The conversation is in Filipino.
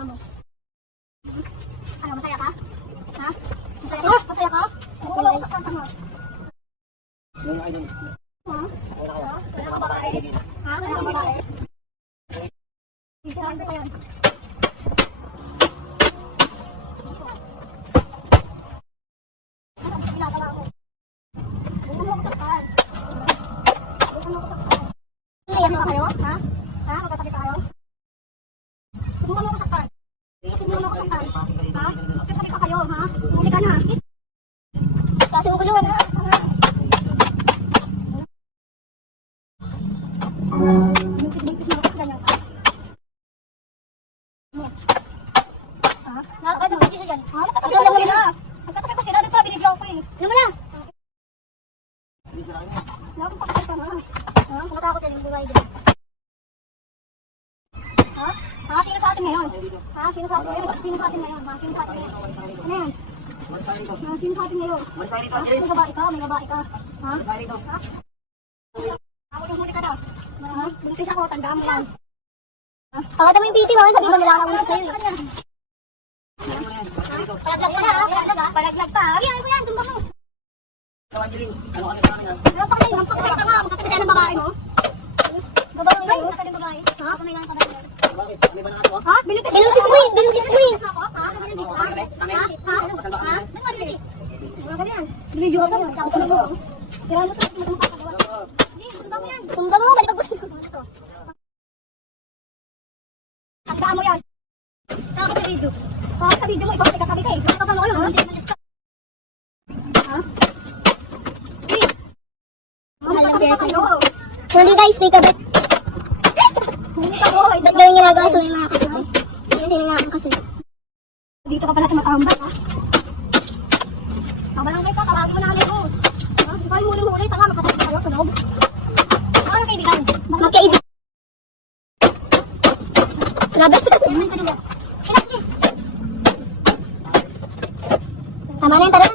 kasama mo? Ano, masaya ka? Ha? Masaya ka? Masaya ka? Oo, kasama mo. Ano kayo? Ha? Wala ka babae? Ha? Wala ka babae? Isirante ko yan. Iyak na kayo? Ha? Ha? Magkatabi tayo? Subukan mo ako saktan. Ha? Magkatabi pa kayo, ha? Huli ka na. Kasi ko yun. Bigpit-bigpit mo ako sa ganyan. Ha? Nakakad mo siya dyan. Ha? Magkatabi pa sila. Magkatabi pa sila. Dito, binigyan ko eh. Ano mo na? Nakakapakasal ka na. Ha? Natakot yan yung buhay dyan. Ha? Ha? Sino sa atin ngayon? Ha? Sino sa atin ngayon? Sino sa atin ngayon? Ha? Sino sa atin ngayon? Ano yan? Ha? Sino sa atin ngayon? Ha? May babae ka? May babae ka? Ha? Ha? Ako yung huli ka daw. Ha? Buntis ako, tandaan mo yan. Pakita mo yung PT mo, sabi mo nilalawin ko sa'yo. Ano. Palaglag pa na, ha? Palaglag ha? Palaglag pa. Ari, ano yan? Tumba mo. Ano kami sa amin, ha? Rampak sa'yo, rampak sa'yo ka nga. Magkatabi tayo ng babae mo. Babae mo, magkatabi ng babae. Ha? Kung may ganang babae. Bakit? May ba nakato, ha? Ha? Binuntis mo eh! Binuntis mo eh! Ako? Ha? Binuntis ha? Ha? Ha? Ano? Ha? Ano ba yan. Binidyo ka mo. Tapos ano mo? Tira mo sa akin mo tumba mo yan. Tumba mo, balik pag gusto. Tandaan mo yan. Tapos sa video. Tapos sa video mo, ikaw kasi katabi ka eh. Bakit ka pa ano? Ha? Hindi. Guys, may kabit. Hindi ka ginagawa sa mga kasunod. Ano sila ang kasunod? Dito ka pala tumatambay, ha? Kabalangay ka, tawagin mo na kami, oh. Ha? Di ba yung huli-huli, tanga, makatapos kayo sa loob. Ano kaibigan? Magkaibigan. Grabe. Tama na yung tara.